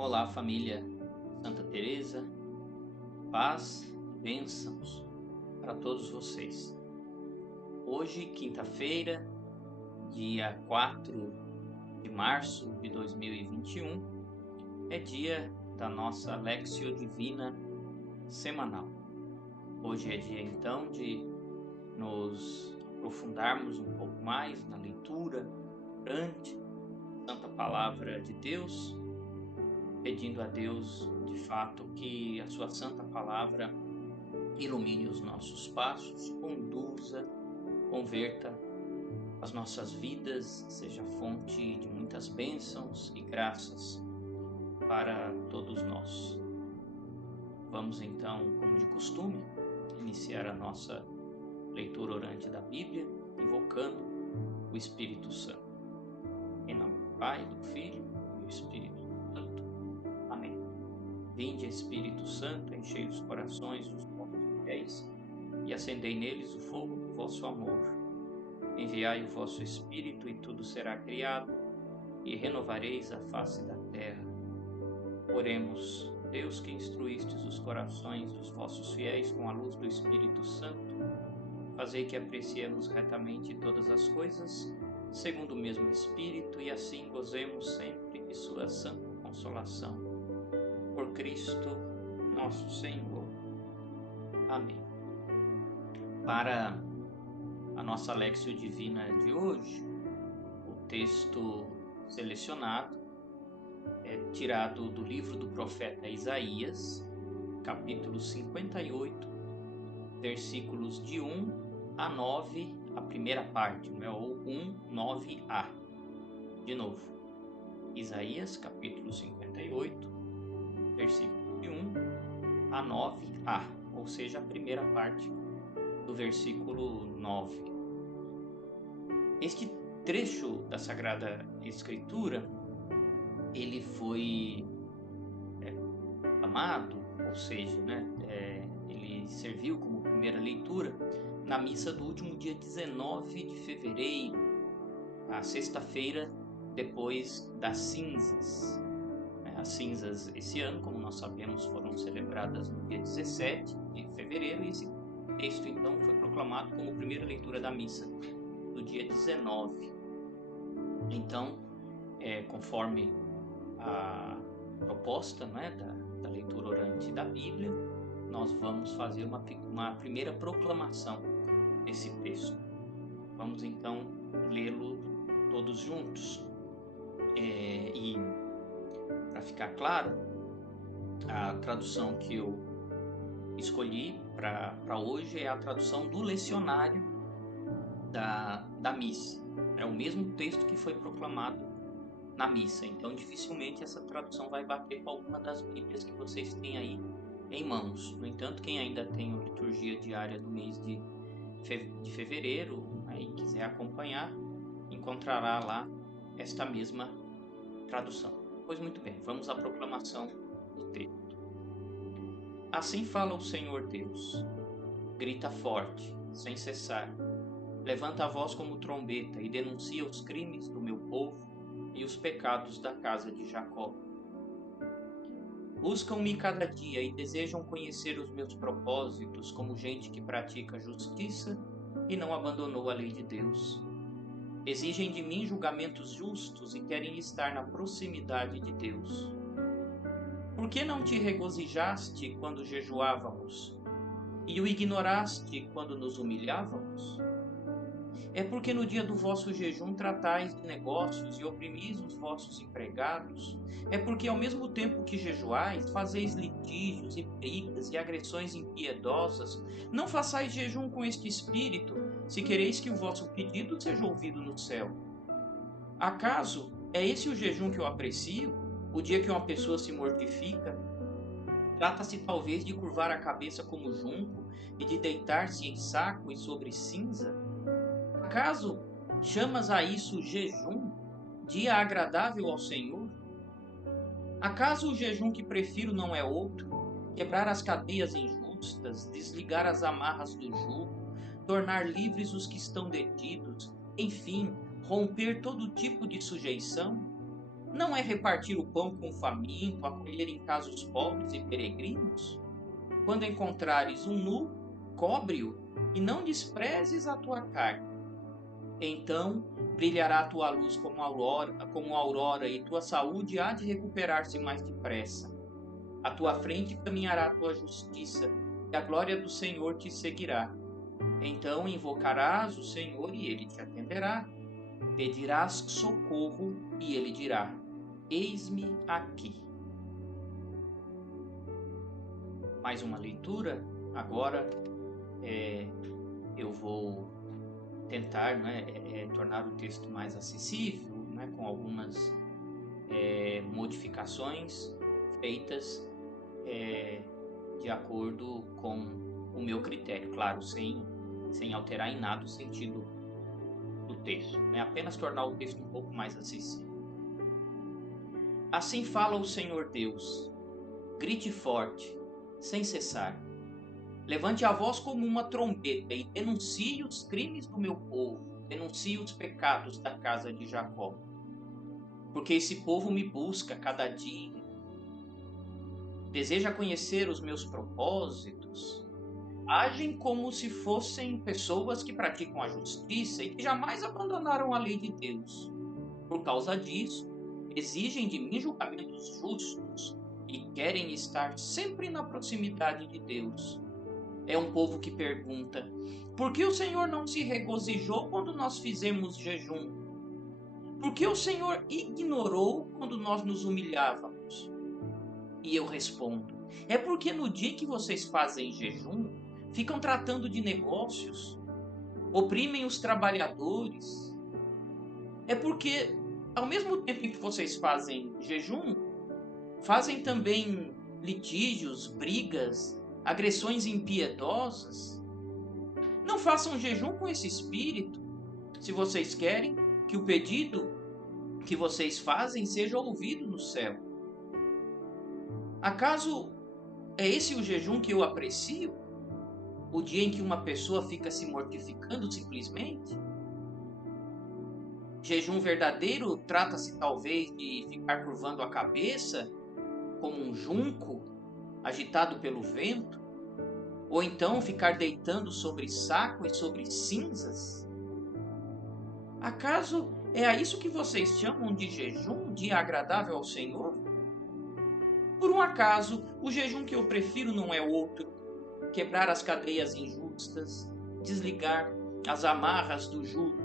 Olá, família Santa Teresa, paz e bênçãos para todos vocês. Hoje, quinta-feira, dia 4 de março de 2021, é dia da nossa Lectio Divina semanal. Hoje é dia, então, de nos aprofundarmos um pouco mais na leitura durante a Santa Palavra de Deus, pedindo a Deus, de fato, que a sua Santa Palavra ilumine os nossos passos, conduza, converta as nossas vidas, seja fonte de muitas bênçãos e graças para todos nós. Vamos então, como de costume, iniciar a nossa leitura orante da Bíblia, invocando o Espírito Santo. Em nome do Pai, do Filho e do Espírito Santo. Amém. Vinde, Espírito Santo, enchei os corações dos vossos fiéis e acendei neles o fogo do vosso amor. Enviai o vosso Espírito e tudo será criado e renovareis a face da terra. Oremos. Deus, que instruístes os corações dos vossos fiéis com a luz do Espírito Santo, fazei que apreciemos retamente todas as coisas, segundo o mesmo Espírito, e assim gozemos sempre de sua santa consolação. Por Cristo nosso Senhor. Amém. Para a nossa Lectio Divina de hoje, o texto selecionado é tirado do livro do profeta Isaías, capítulo 58, versículos de 1 a 9, a primeira parte, ou 1, 9a. De novo, Isaías, capítulo 58, versículo de 1 a 9a, ou seja, a primeira parte do versículo 9. Este trecho da Sagrada Escritura, ele foi amado, ou seja, ele serviu como primeira leitura na missa do último dia 19 de fevereiro, a sexta-feira depois das cinzas. As cinzas esse ano, como nós sabemos, foram celebradas no dia 17 de fevereiro, e esse texto então foi proclamado como primeira leitura da missa do dia 19. Então, conforme a proposta da leitura orante da Bíblia, nós vamos fazer uma primeira proclamação desse texto. Vamos então lê-lo todos juntos. E para ficar claro, a tradução que eu escolhi para hoje é a tradução do lecionário da missa. É o mesmo texto que foi proclamado na missa, então dificilmente essa tradução vai bater com alguma das Bíblias que vocês têm aí em mãos. No entanto, quem ainda tem a liturgia diária do mês de fevereiro, e quiser acompanhar, encontrará lá esta mesma tradução. Pois muito bem, vamos à proclamação do texto. Assim fala o Senhor Deus: grita forte, sem cessar, levanta a voz como trombeta e denuncia os crimes do meu povo e os pecados da casa de Jacó. Buscam-me cada dia e desejam conhecer os meus propósitos como gente que pratica justiça e não abandonou a lei de Deus. Exigem de mim julgamentos justos e querem estar na proximidade de Deus. Por que não te regozijaste quando jejuávamos e o ignoraste quando nos humilhávamos? É porque no dia do vosso jejum tratais de negócios e oprimis os vossos empregados. É porque ao mesmo tempo que jejuais, fazeis litígios e brigas e agressões impiedosas. Não façais jejum com este espírito, se quereis que o vosso pedido seja ouvido no céu. Acaso é esse o jejum que eu aprecio? O dia que uma pessoa se mortifica? Trata-se talvez de curvar a cabeça como junco e de deitar-se em saco e sobre cinza? Acaso chamas a isso jejum, dia agradável ao Senhor? Acaso o jejum que prefiro não é outro? Quebrar as cadeias injustas, desligar as amarras do jugo, tornar livres os que estão detidos, enfim, romper todo tipo de sujeição? Não é repartir o pão com o faminto, acolher em casa os pobres e peregrinos? Quando encontrares um nu, cobre-o, e não desprezes a tua carne. Então brilhará a tua luz como a aurora, e tua saúde há de recuperar-se mais depressa. À tua frente caminhará a tua justiça, e a glória do Senhor te seguirá. Então invocarás o Senhor e ele te atenderá. Pedirás socorro e ele dirá: Eis-me aqui. Mais uma leitura. Agora eu vou tentar, tornar o texto mais acessível, com algumas modificações feitas de acordo com o meu critério, claro, sem alterar em nada o sentido do texto, apenas tornar o texto um pouco mais acessível. Assim fala o Senhor Deus: grite forte, sem cessar. Levante a voz como uma trombeta e denuncie os crimes do meu povo, denuncie os pecados da casa de Jacó. Porque esse povo me busca cada dia, deseja conhecer os meus propósitos, agem como se fossem pessoas que praticam a justiça e que jamais abandonaram a lei de Deus. Por causa disso, exigem de mim julgamentos justos e querem estar sempre na proximidade de Deus. É um povo que pergunta: por que o Senhor não se regozijou quando nós fizemos jejum? Por que o Senhor ignorou quando nós nos humilhávamos? E eu respondo: é porque no dia que vocês fazem jejum, ficam tratando de negócios, oprimem os trabalhadores. É porque, ao mesmo tempo que vocês fazem jejum, fazem também litígios, brigas, agressões impiedosas. Não façam jejum com esse espírito, se vocês querem que o pedido que vocês fazem seja ouvido no céu. Acaso é esse o jejum que eu aprecio? O dia em que uma pessoa fica se mortificando simplesmente? Jejum verdadeiro trata-se talvez de ficar curvando a cabeça como um junco agitado pelo vento, ou então ficar deitando sobre saco e sobre cinzas? Acaso é a isso que vocês chamam de jejum, dia agradável ao Senhor? Por um acaso, o jejum que eu prefiro não é outro: quebrar as cadeias injustas, desligar as amarras do jugo,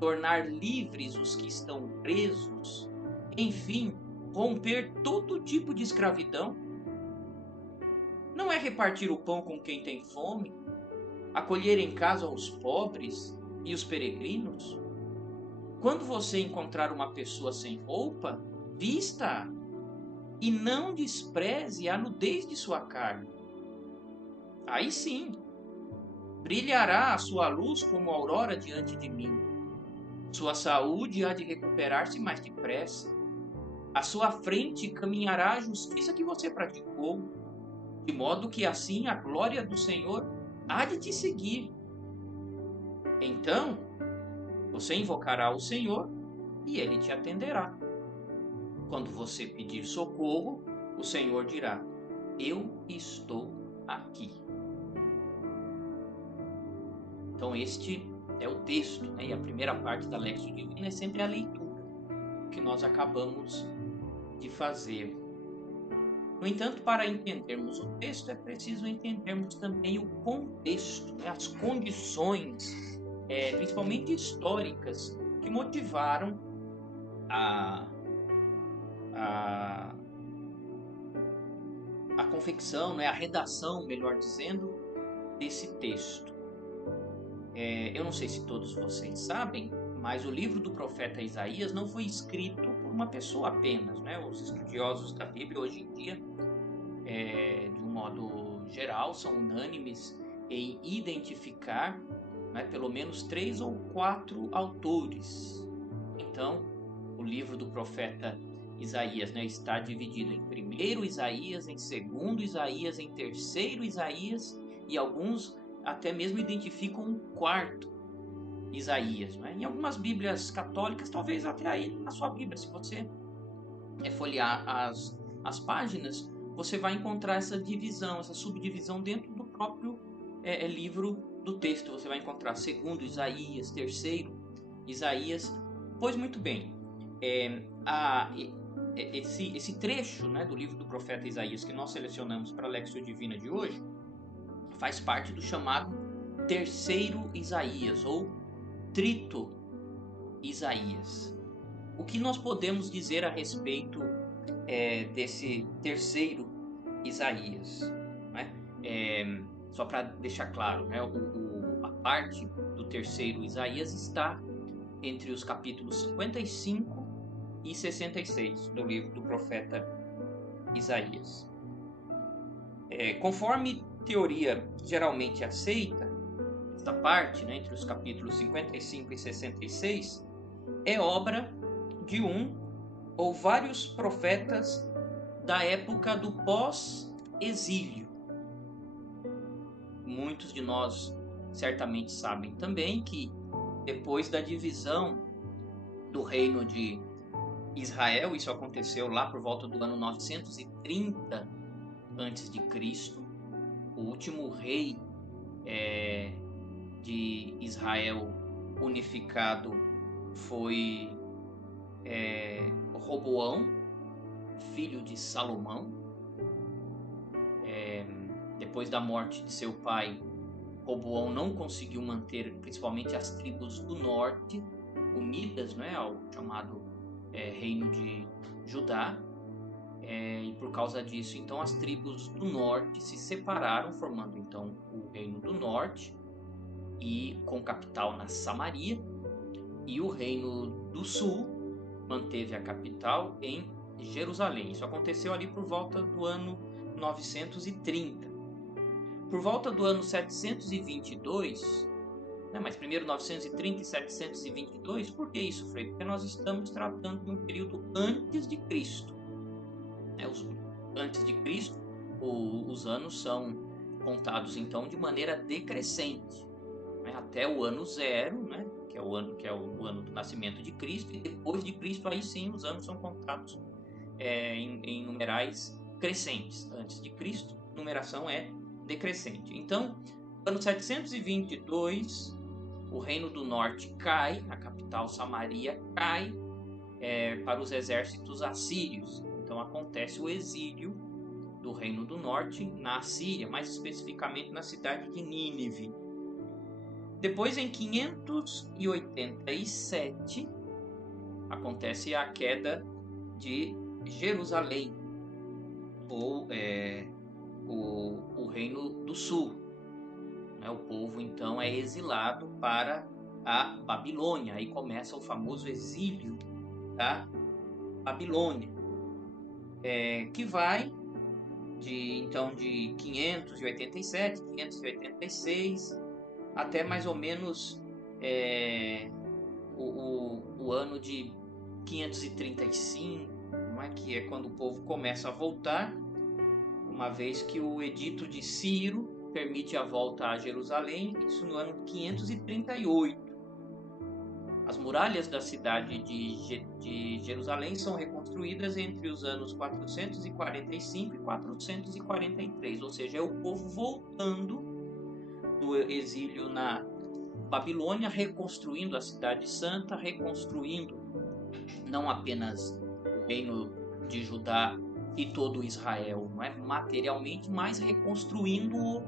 tornar livres os que estão presos, enfim, romper todo tipo de escravidão? Não é repartir o pão com quem tem fome, acolher em casa os pobres e os peregrinos? Quando você encontrar uma pessoa sem roupa, vista-a e não despreze a nudez de sua carne. Aí sim, brilhará a sua luz como a aurora diante de mim. Sua saúde há de recuperar-se mais depressa. À sua frente caminhará a justiça que você praticou, de modo que assim a glória do Senhor há de te seguir. Então, você invocará o Senhor e ele te atenderá. Quando você pedir socorro, o Senhor dirá: eu estou aqui. Então este é o texto, e a primeira parte da Lexio Divina é sempre a leitura que nós acabamos de fazer. No entanto, para entendermos o texto, é preciso entendermos também o contexto, as condições, principalmente históricas, que motivaram a confecção, a redação, melhor dizendo, desse texto. Eu não sei se todos vocês sabem, mas o livro do profeta Isaías não foi escrito por uma pessoa apenas. Os estudiosos da Bíblia hoje em dia, de um modo geral, são unânimes em identificar pelo menos 3 ou 4 autores. Então, o livro do profeta Isaías está dividido em primeiro Isaías, em segundo Isaías, em terceiro Isaías, e alguns até mesmo identificam um quarto Isaías. Em algumas bíblias católicas, talvez até aí na sua Bíblia, se você folhear as páginas, você vai encontrar essa divisão, essa subdivisão dentro do próprio livro do texto. Você vai encontrar segundo Isaías, terceiro Isaías. Pois muito bem, esse trecho, né, do livro do profeta Isaías que nós selecionamos para a Lexio Divina de hoje faz parte do chamado terceiro Isaías ou trito Isaías. O que nós podemos dizer a respeito desse terceiro Isaías? Né? Só para deixar claro, né, a parte do terceiro Isaías está entre os capítulos 55 e 66 do livro do profeta Isaías. Conforme teoria geralmente aceita, esta parte, né, entre os capítulos 55 e 66, é obra de um ou vários profetas da época do pós-exílio. Muitos de nós certamente sabem também que depois da divisão do reino de Israel, isso aconteceu lá por volta do ano 930 a.C., o último rei de Israel unificado foi Roboão, filho de Salomão. Depois da morte de seu pai, Roboão não conseguiu manter principalmente as tribos do norte unidas, né, ao chamado reino de Judá, e por causa disso, então, as tribos do norte se separaram, formando então o reino do norte, e com capital na Samaria, e o reino do sul manteve a capital em Jerusalém. Isso aconteceu ali por volta do ano 930. Por volta do ano 722, né, mas primeiro 930 e 722, por que isso, Frei? Porque nós estamos tratando de um período antes de Cristo. Antes de Cristo, os anos são contados então de maneira decrescente, né, até o ano zero, né, que é o ano do nascimento de Cristo, e depois de Cristo aí sim os anos são contados em numerais crescentes. Antes de Cristo, numeração é decrescente. Então, no ano 722, o reino do norte cai, a capital Samaria cai para os exércitos assírios. Então acontece o exílio do reino do norte na Síria, mais especificamente na cidade de Nínive. Depois, em 587, acontece a queda de Jerusalém, ou o reino do sul. O povo então é exilado para a Babilônia. Aí começa o famoso exílio da Babilônia, que vai de 587, 586 até mais ou menos o ano de 535, não é? Que é quando o povo começa a voltar, uma vez que o edito de Ciro permite a volta a Jerusalém, isso no ano 538. As muralhas da cidade de Jerusalém são reconstruídas entre os anos 445 e 443, ou seja, é o povo voltando do exílio na Babilônia, reconstruindo a cidade santa, reconstruindo não apenas o reino de Judá e todo Israel, não é? Materialmente, mas reconstruindo-o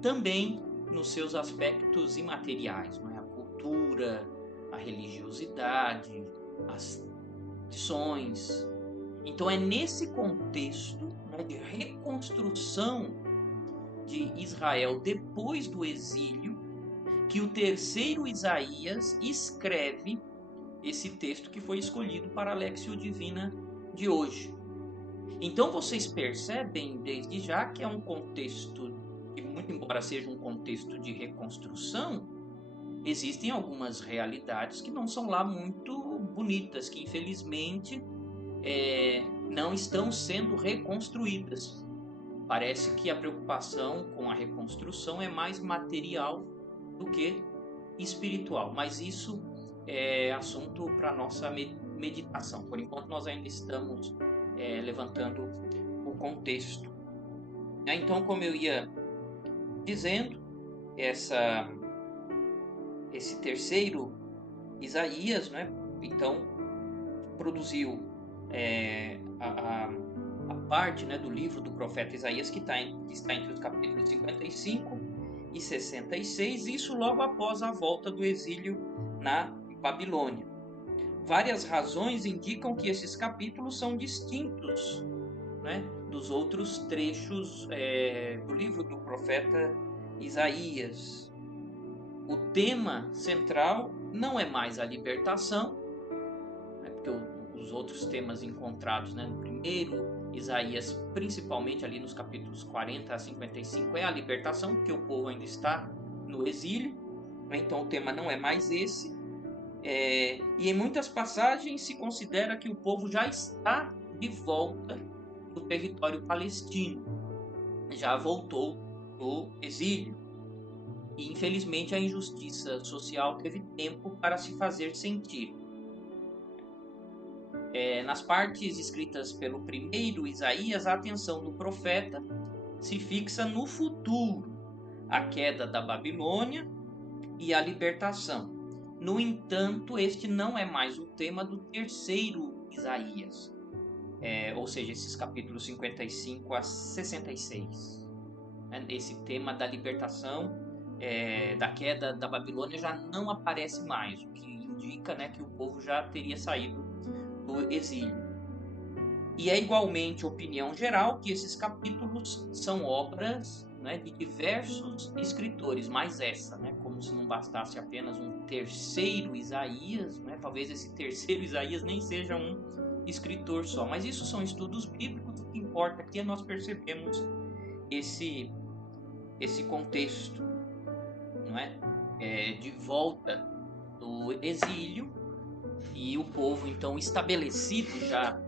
também nos seus aspectos imateriais, não é? A cultura, a religiosidade, as tradições. Então é nesse contexto, né, de reconstrução de Israel depois do exílio que o terceiro Isaías escreve esse texto que foi escolhido para a Lexio Divina de hoje. Então vocês percebem desde já que é um contexto que, muito embora seja um contexto de reconstrução, existem algumas realidades que não são lá muito bonitas, que infelizmente não estão sendo reconstruídas. Parece que a preocupação com a reconstrução é mais material do que espiritual, mas isso é assunto para nossa meditação. Por enquanto nós ainda estamos levantando o contexto. Então, como eu ia dizendo, esse terceiro Isaías, né, então produziu a parte, né, do livro do profeta Isaías que está entre os capítulos 55 e 66, isso logo após a volta do exílio na Babilônia. Várias razões indicam que esses capítulos são distintos, né, dos outros trechos do livro do profeta Isaías. O tema central não é mais a libertação, né, porque os outros temas encontrados, né, no primeiro Isaías, principalmente ali nos capítulos 40 a 55, é a libertação, porque o povo ainda está no exílio, né, então o tema não é mais esse. E em muitas passagens se considera que o povo já está de volta no território palestino, já voltou do exílio. E infelizmente a injustiça social teve tempo para se fazer sentir. Nas partes escritas pelo primeiro Isaías, a atenção do profeta se fixa no futuro, a queda da Babilônia e a libertação. No entanto, este não é mais o tema do terceiro Isaías, ou seja, esses capítulos 55 a 66. Esse tema da libertação, da queda da Babilônia, já não aparece mais, o que indica, né, que o povo já teria saído do exílio. E é igualmente opinião geral que esses capítulos são obras, né, de diversos escritores, mas essa, né, como se não bastasse apenas um terceiro Isaías, né, talvez esse terceiro Isaías nem seja um escritor só, mas isso são estudos bíblicos. O que importa aqui é nós percebemos esse contexto, não é? De volta do exílio, e o povo então estabelecido já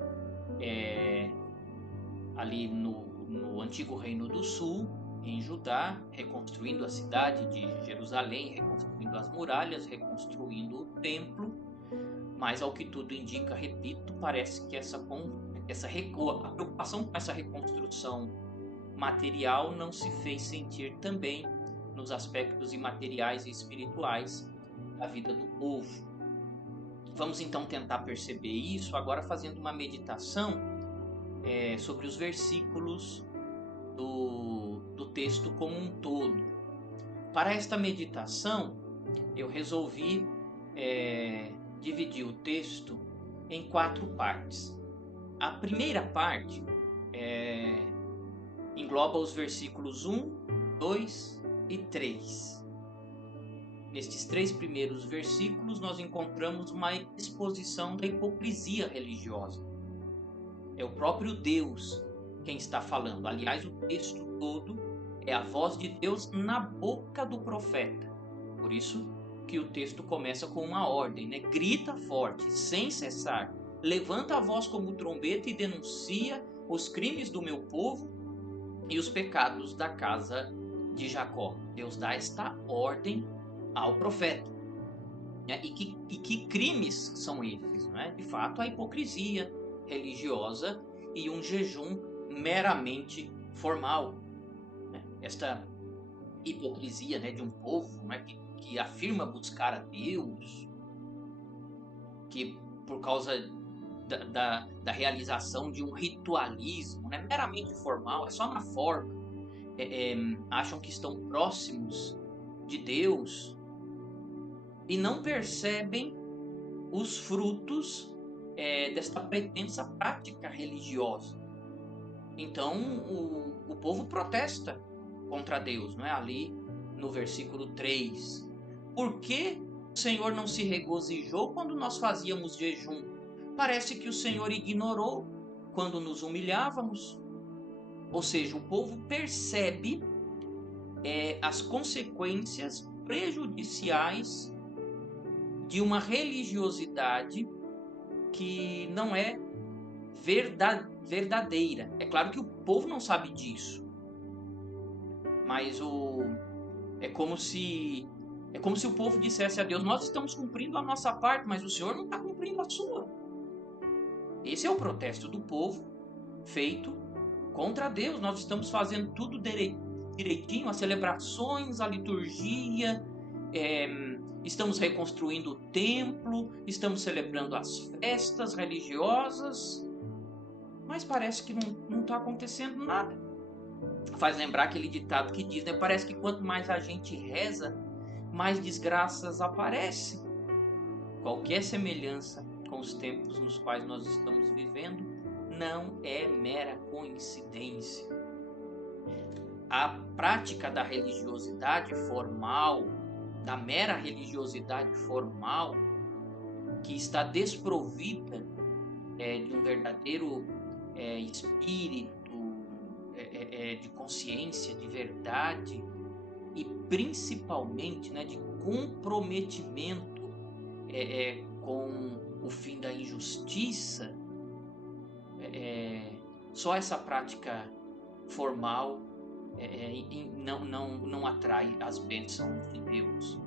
ali no antigo Reino do Sul, em Judá, reconstruindo a cidade de Jerusalém, reconstruindo as muralhas, reconstruindo o templo. Mas ao que tudo indica, repito, parece que a preocupação com essa reconstrução material não se fez sentir também nos aspectos imateriais e espirituais da vida do povo. Vamos então tentar perceber isso agora fazendo uma meditação sobre os versículos do texto como um todo. Para esta meditação, eu resolvi dividir o texto em 4 partes. A primeira parte engloba os versículos 1, 2 e 3. Nestes 3 primeiros versículos, nós encontramos uma exposição da hipocrisia religiosa. É o próprio Deus quem está falando. Aliás, o texto todo é a voz de Deus na boca do profeta. Por isso que o texto começa com uma ordem, né? Grita forte, sem cessar. Levanta a voz como trombeta e denuncia os crimes do meu povo e os pecados da casa de Jacó. Deus dá esta ordem ao profeta. E que crimes são esses? Né? De fato, a hipocrisia religiosa e um jejum meramente formal. Esta hipocrisia, né, de um povo, né, que afirma buscar a Deus, que por causa da realização de um ritualismo, né, meramente formal, é só na forma, acham que estão próximos de Deus e não percebem os frutos desta pretensa prática religiosa. Então o povo protesta contra Deus, não é? Ali no versículo 3. Por que o Senhor não se regozijou quando nós fazíamos jejum? Parece que o Senhor ignorou quando nos humilhávamos. Ou seja, o povo percebe as consequências prejudiciais de uma religiosidade que não é verdadeira. É claro que o povo não sabe disso, mas é como se o povo dissesse a Deus: nós estamos cumprindo a nossa parte, mas o Senhor não está cumprindo a sua. Esse é o protesto do povo feito contra Deus. Nós estamos fazendo tudo direitinho, as celebrações, a liturgia, estamos reconstruindo o templo, estamos celebrando as festas religiosas, mas parece que não está acontecendo nada. Faz lembrar aquele ditado que diz, né? Parece que quanto mais a gente reza, mais desgraças aparecem. Qualquer semelhança com os tempos nos quais nós estamos vivendo não é mera coincidência. A prática da religiosidade formal, da mera religiosidade formal, que está desprovida de um verdadeiro espírito, de consciência, de verdade e principalmente, né, de comprometimento com o fim da injustiça, só essa prática formal não atrai as bênçãos de Deus,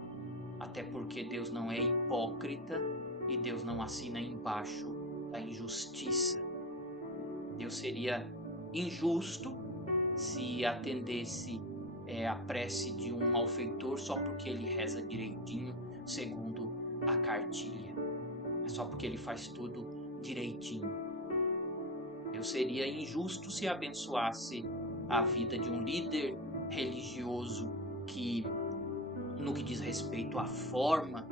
até porque Deus não é hipócrita e Deus não assina embaixo da injustiça. Deus seria injusto se atendesse a prece de um malfeitor só porque ele reza direitinho segundo a cartilha, só porque ele faz tudo direitinho. Deus seria injusto se abençoasse a vida de um líder religioso que, no que diz respeito à forma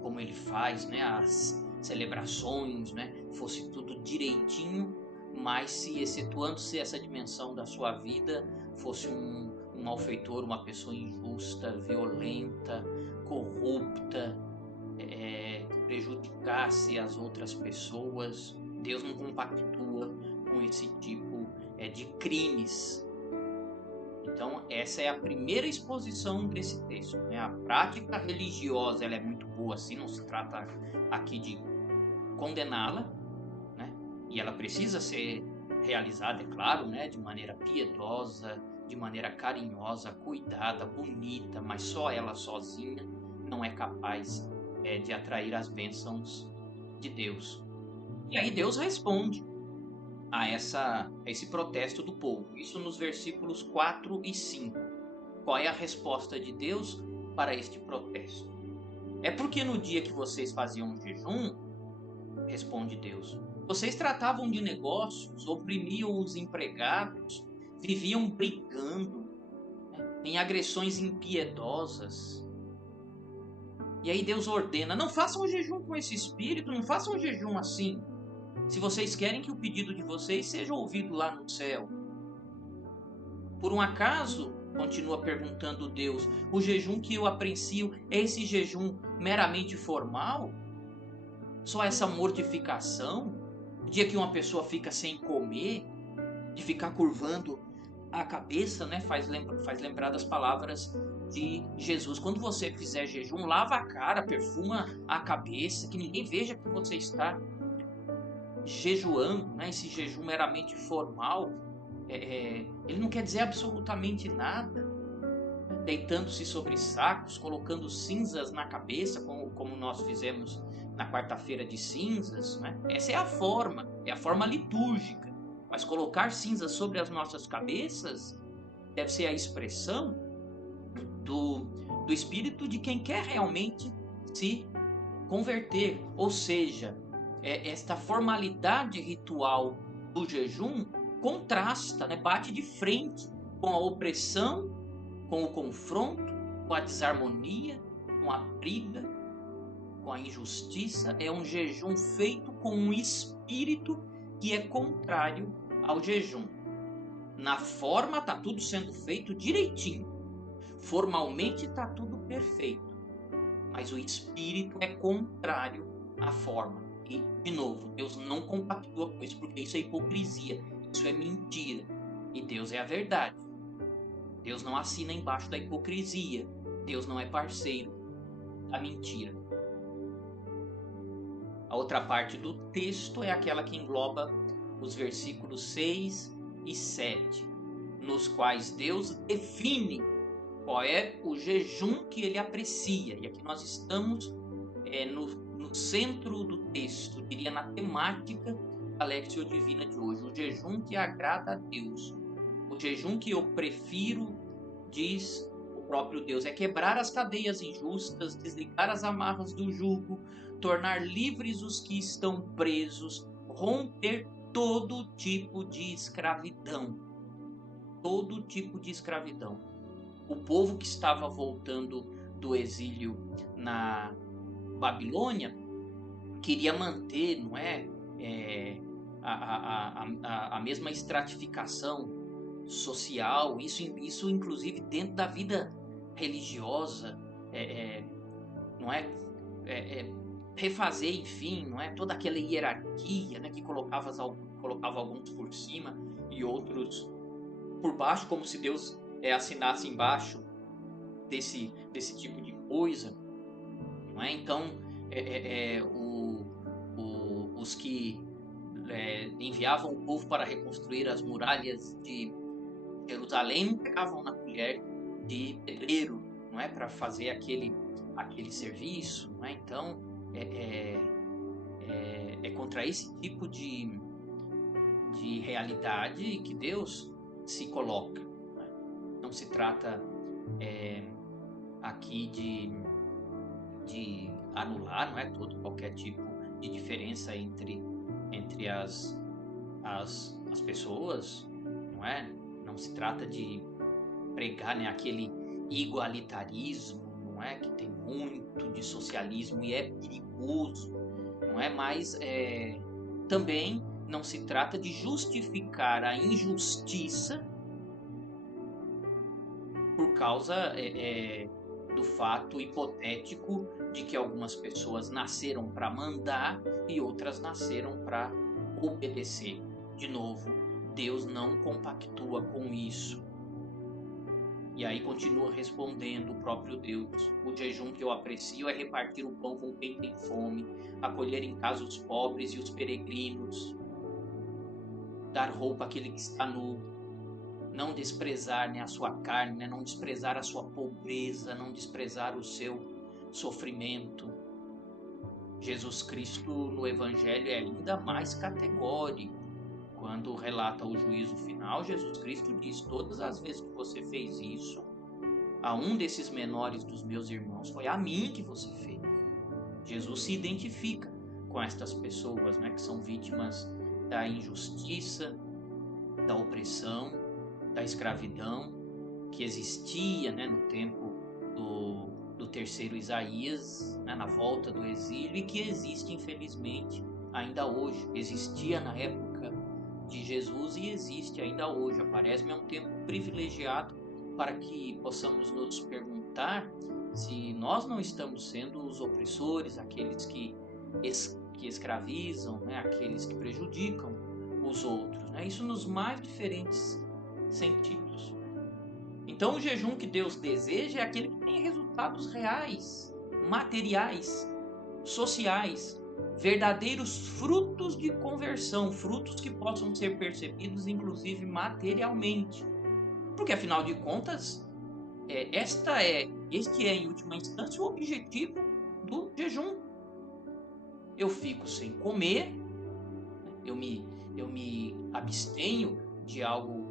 como ele faz, né, as celebrações, né, fosse tudo direitinho, mas se, excetuando-se essa dimensão da sua vida, fosse um malfeitor, uma pessoa injusta, violenta, corrupta, que prejudicasse as outras pessoas. Deus não compactua com esse tipo de crimes. Então essa é a primeira exposição desse texto, né? A prática religiosa, ela é muito boa, assim, não se trata aqui de condená-la, né? E ela precisa ser realizada, é claro, né? De maneira piedosa, de maneira carinhosa, cuidada, bonita, mas só ela sozinha não é capaz de atrair as bênçãos de Deus. E aí Deus responde a esse protesto do povo. Isso nos versículos 4 e 5. Qual é a resposta de Deus para este protesto? É porque no dia que vocês faziam jejum, responde Deus, vocês tratavam de negócios, oprimiam os empregados, viviam brigando, em agressões impiedosas. E aí Deus ordena, não façam jejum com esse espírito, não façam jejum assim, se vocês querem que o pedido de vocês seja ouvido lá no céu. Por um acaso, continua perguntando Deus, o jejum que eu aprecio é esse jejum meramente formal? Só essa mortificação? Dia que uma pessoa fica sem comer, de ficar curvando a cabeça, né? Faz lembrar das palavras de Jesus. Quando você fizer jejum, lava a cara, perfuma a cabeça, que ninguém veja que você está jejuando, né? Esse jejum meramente formal, ele não quer dizer absolutamente nada. Deitando-se sobre sacos, colocando cinzas na cabeça, como nós fizemos na quarta-feira de cinzas, né? Essa é a forma litúrgica. Mas colocar cinzas sobre as nossas cabeças deve ser a expressão do espírito de quem quer realmente se converter. Ou seja, esta formalidade ritual do jejum contrasta, né? Bate de frente com a opressão, com o confronto, com a desarmonia, com a briga, com a injustiça. É um jejum feito com um espírito que é contrário ao jejum. Na forma está tudo sendo feito direitinho, formalmente está tudo perfeito, mas o espírito é contrário à forma. E, de novo, Deus não compactua com isso, porque isso é hipocrisia, isso é mentira, e Deus é a verdade. Deus não assina embaixo da hipocrisia, Deus não é parceiro da mentira. A outra parte do texto é aquela que engloba os versículos 6 e 7, nos quais Deus define qual é o jejum que ele aprecia. E aqui nós estamos no centro do texto, diria na temática da Lectio Divina de hoje. O jejum que agrada a Deus. O jejum que eu prefiro, diz o próprio Deus, é quebrar as cadeias injustas, desligar as amarras do jugo, tornar livres os que estão presos, romper todo tipo de escravidão. Todo tipo de escravidão. O povo que estava voltando do exílio na Babilônia queria manter, não é, a mesma estratificação social, isso inclusive dentro da vida religiosa, não é, refazer, enfim, não é, toda aquela hierarquia, né, que colocava alguns por cima e outros por baixo, como se Deus assinasse embaixo desse tipo de coisa, não é? Então, os que enviavam o povo para reconstruir as muralhas de Jerusalém não pegavam na colher de pedreiro, não é, para fazer aquele serviço, não é? Então, é contra esse tipo de realidade que Deus se coloca. Né? Não se trata aqui de anular, não é, qualquer tipo de diferença entre as pessoas, não é? Não se trata de pregar, né, aquele igualitarismo, não é, que tem muito de socialismo e é perigoso, não é? Mas também não se trata de justificar a injustiça por causa do fato hipotético de que algumas pessoas nasceram para mandar e outras nasceram para obedecer. De novo, Deus não compactua com isso. E aí continua respondendo o próprio Deus: o jejum que eu aprecio é repartir o pão com quem tem fome, acolher em casa os pobres e os peregrinos, dar roupa àquele que está nu, não desprezar, né, a sua carne, né, não desprezar a sua pobreza, não desprezar o seu sofrimento. Jesus Cristo no Evangelho é ainda mais categórico. Quando relata o juízo final, Jesus Cristo diz: todas as vezes que você fez isso a um desses menores dos meus irmãos, foi a mim que você fez. Jesus se identifica com estas pessoas, né, que são vítimas da injustiça, da opressão, da escravidão que existia, né, no tempo do terceiro Isaías, né, na volta do exílio, e que existe, infelizmente, ainda hoje. Existia na época de Jesus e existe ainda hoje. A Quaresma é um tempo privilegiado para que possamos nos perguntar se nós não estamos sendo os opressores, aqueles que escravizam, né, aqueles que prejudicam os outros, né? Isso nos mais diferentes sentidos. Então, o jejum que Deus deseja é aquele que tem resultados reais, materiais, sociais, verdadeiros frutos de conversão, frutos que possam ser percebidos, inclusive materialmente. Porque, afinal de contas, este é, em última instância, o objetivo do jejum. Eu fico sem comer, eu me abstenho de algo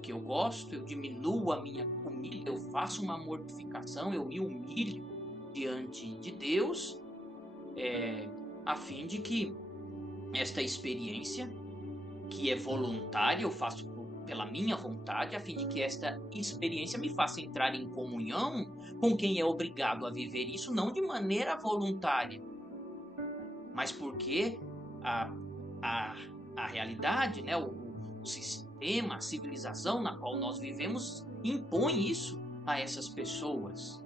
que eu gosto, eu diminuo a minha comida, eu faço uma mortificação, eu me humilho diante de Deus, a fim de que esta experiência, que é voluntária, eu faço pela minha vontade, a fim de que esta experiência me faça entrar em comunhão com quem é obrigado a viver isso, não de maneira voluntária, mas porque a realidade, né, o sistema, a civilização na qual nós vivemos impõe isso a essas pessoas.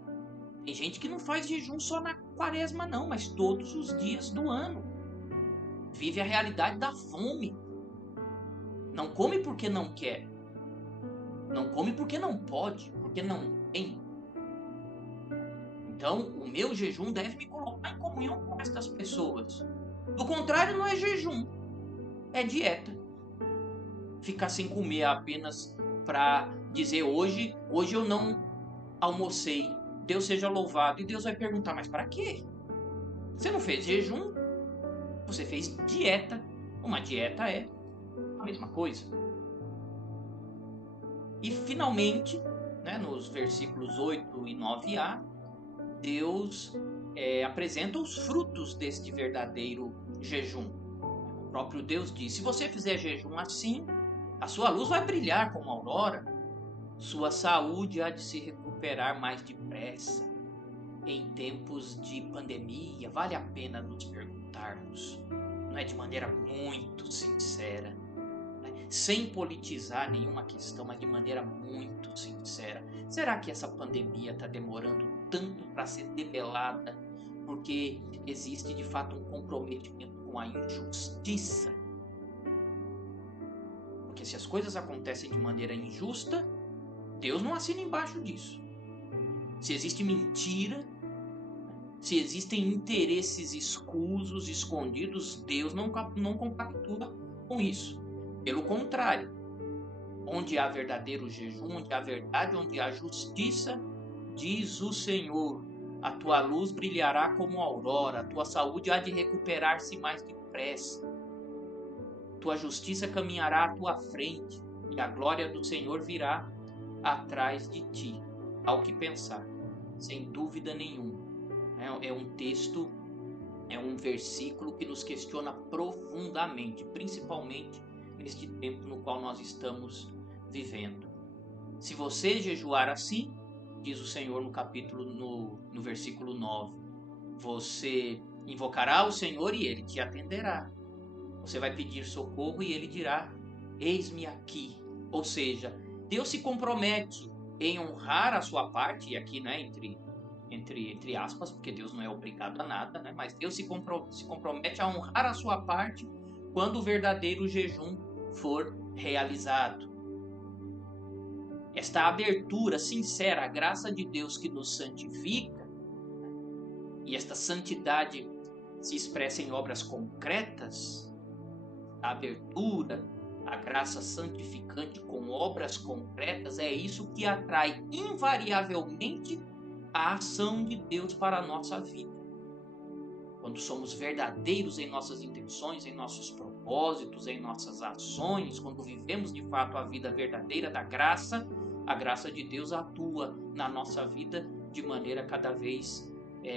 Tem gente que não faz jejum só na Quaresma não, mas todos os dias do ano. Vive a realidade da fome. Não come porque não quer. Não come porque não pode, porque não tem. Então, o meu jejum deve me colocar em comunhão com estas pessoas. Do contrário, não é jejum, é dieta. Ficar sem comer apenas para dizer hoje eu não almocei, Deus seja louvado. E Deus vai perguntar, mas para quê? Você não fez jejum, você fez dieta. Uma dieta é a mesma coisa. E finalmente, né, nos versículos 8 e 9a, Deus apresenta os frutos deste verdadeiro jejum. O próprio Deus diz: se você fizer jejum assim, a sua luz vai brilhar como a aurora, sua saúde há de se recuperar mais depressa. Em tempos de pandemia, vale a pena nos perguntarmos, não é, de maneira muito sincera, sem politizar nenhuma questão, mas de maneira muito sincera: será que essa pandemia está demorando tanto para ser debelada porque existe de fato um comprometimento com a injustiça? Porque se as coisas acontecem de maneira injusta, Deus não assina embaixo disso. Se existe mentira, se existem interesses escusos, escondidos, Deus não compactua com isso. Pelo contrário, onde há verdadeiro jejum, onde há verdade, onde há justiça, diz o Senhor: a tua luz brilhará como a aurora, a tua saúde há de recuperar-se mais depressa, tua justiça caminhará à tua frente, e a glória do Senhor virá atrás de ti. Há o que pensar, sem dúvida nenhuma. É um texto, é um versículo que nos questiona profundamente, principalmente neste tempo no qual nós estamos vivendo. Se você jejuar assim, diz o Senhor no versículo 9, você invocará o Senhor e Ele te atenderá. Você vai pedir socorro e Ele dirá: eis-me aqui. Ou seja, Deus se compromete em honrar a sua parte, e aqui, né, entre aspas, porque Deus não é obrigado a nada, né? Mas Deus se compromete a honrar a sua parte quando o verdadeiro jejum for realizado. Esta abertura sincera à graça de Deus que nos santifica, e esta santidade se expressa em obras concretas, a abertura à graça santificante com obras concretas, é isso que atrai invariavelmente a ação de Deus para a nossa vida. Quando somos verdadeiros em nossas intenções, em nossos propósitos, em nossas ações, quando vivemos de fato a vida verdadeira da graça, a graça de Deus atua na nossa vida de maneira cada vez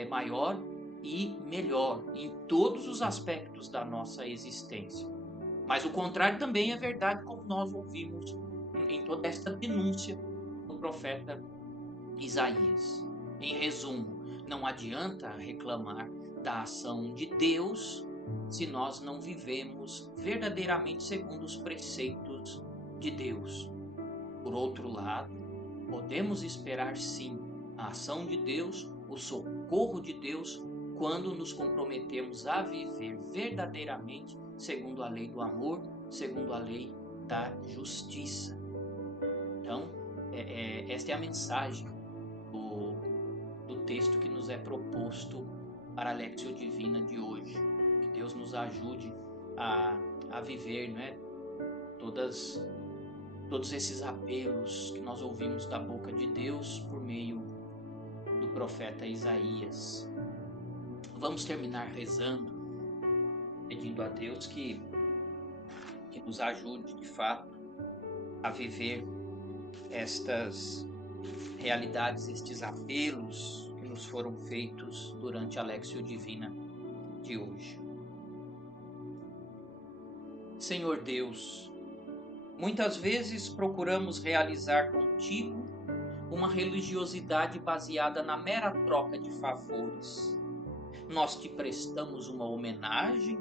maior e melhor em todos os aspectos da nossa existência. Mas o contrário também é verdade, como nós ouvimos em toda esta denúncia do profeta Isaías. Em resumo, não adianta reclamar da ação de Deus se nós não vivemos verdadeiramente segundo os preceitos de Deus. Por outro lado, podemos esperar sim a ação de Deus, o socorro de Deus, quando nos comprometemos a viver verdadeiramente segundo a lei do amor, segundo a lei da justiça. Então, esta é a mensagem do texto que nos é proposto para a Lectio Divina de hoje. Que Deus nos ajude a viver, né, todos esses apelos que nós ouvimos da boca de Deus por meio do profeta Isaías. Vamos terminar rezando, pedindo a Deus que nos ajude de fato a viver estas realidades, estes apelos que nos foram feitos durante a Lectio Divina de hoje. Senhor Deus, muitas vezes procuramos realizar contigo uma religiosidade baseada na mera troca de favores. Nós te prestamos uma homenagem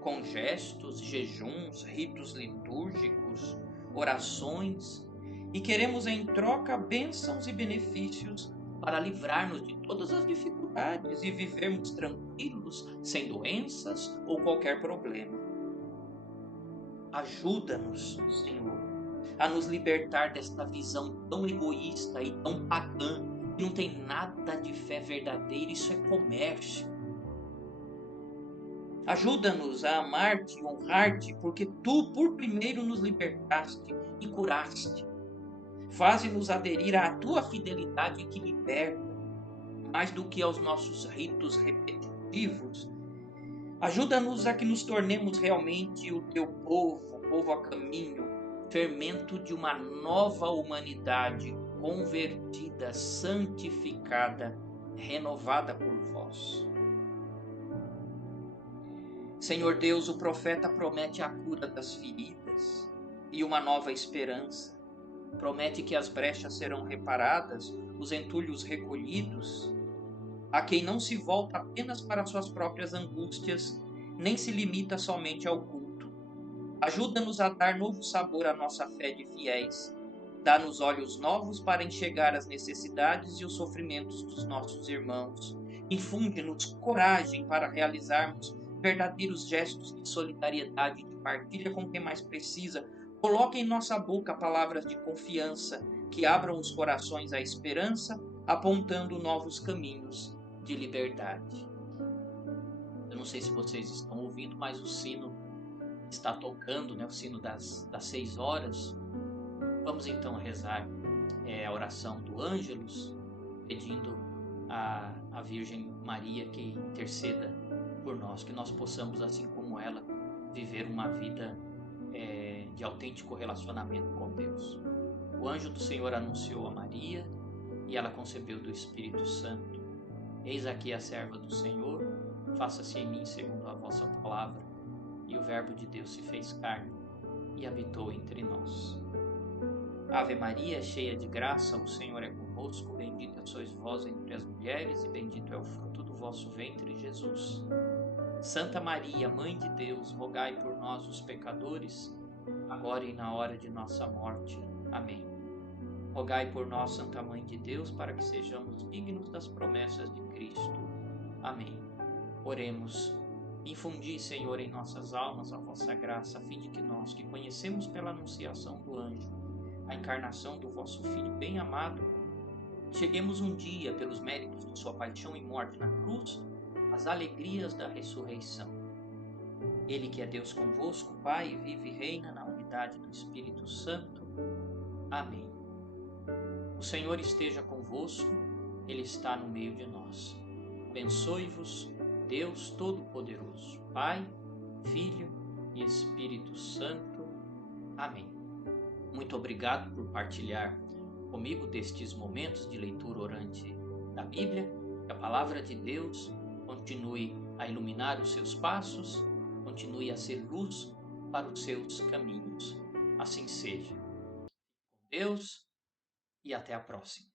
com gestos, jejuns, ritos litúrgicos, orações, e queremos em troca bênçãos e benefícios para livrar-nos de todas as dificuldades e vivermos tranquilos, sem doenças ou qualquer problema. Ajuda-nos, Senhor, a nos libertar desta visão tão egoísta e tão pagã, que não tem nada de fé verdadeira, isso é comércio. Ajuda-nos a amar-te e honrar-te, porque tu por primeiro nos libertaste e curaste. Faze-nos aderir à tua fidelidade que liberta, mais do que aos nossos ritos repetitivos. Ajuda-nos a que nos tornemos realmente o teu povo, povo a caminho, fermento de uma nova humanidade convertida, santificada, renovada por vós. Senhor Deus, o profeta promete a cura das feridas e uma nova esperança. Promete que as brechas serão reparadas, os entulhos recolhidos. A quem não se volta apenas para suas próprias angústias, nem se limita somente ao culto. Ajuda-nos a dar novo sabor à nossa fé de fiéis. Dá-nos olhos novos para enxergar as necessidades e os sofrimentos dos nossos irmãos. Infunde-nos coragem para realizarmos verdadeiros gestos de solidariedade e de partilha com quem mais precisa. Coloque em nossa boca palavras de confiança que abram os corações à esperança, apontando novos caminhos de liberdade. Eu não sei se vocês estão ouvindo, mas o sino está tocando, né? O sino das 6 horas. Vamos então rezar a oração do Ângelus, pedindo à Virgem Maria que interceda por nós, que nós possamos, assim como ela, viver uma vida de autêntico relacionamento com Deus. O anjo do Senhor anunciou a Maria e ela concebeu do Espírito Santo. Eis aqui a serva do Senhor, faça-se em mim segundo a vossa palavra. E o Verbo de Deus se fez carne e habitou entre nós. Ave Maria, cheia de graça, o Senhor é convosco, bendita sois vós entre as mulheres, e bendito é o fruto do vosso ventre, Jesus. Santa Maria, Mãe de Deus, rogai por nós, os pecadores, agora e na hora de nossa morte. Amém. Rogai por nós, Santa Mãe de Deus, para que sejamos dignos das promessas de Cristo. Amém. Oremos. Infundi, Senhor, em nossas almas a vossa graça, a fim de que nós, que conhecemos pela anunciação do anjo a encarnação do vosso Filho bem-amado, cheguemos um dia, pelos méritos de sua paixão e morte na cruz, às alegrias da ressurreição. Ele que é Deus convosco, Pai, vive e reina na unidade do Espírito Santo. Amém. O Senhor esteja convosco, Ele está no meio de nós. Abençoe-vos, Deus Todo-Poderoso, Pai, Filho e Espírito Santo. Amém. Muito obrigado por partilhar comigo destes momentos de leitura orante da Bíblia. Que a palavra de Deus continue a iluminar os seus passos, continue a ser luz para os seus caminhos. Assim seja. Com Deus e até a próxima.